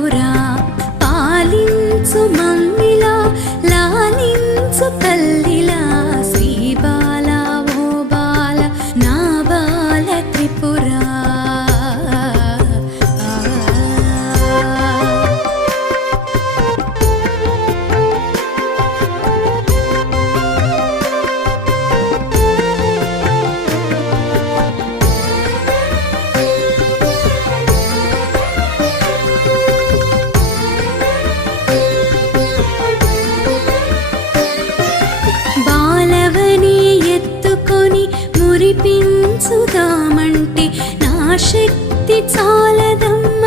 త్రిపురా పాలించు మమ్మిలా లాలించు తల్లిలా శ్రీ బాల ఓ బాల నా బాల త్రిపురా. మురిపించుదామంటే నా శక్తి చాలదమ్మ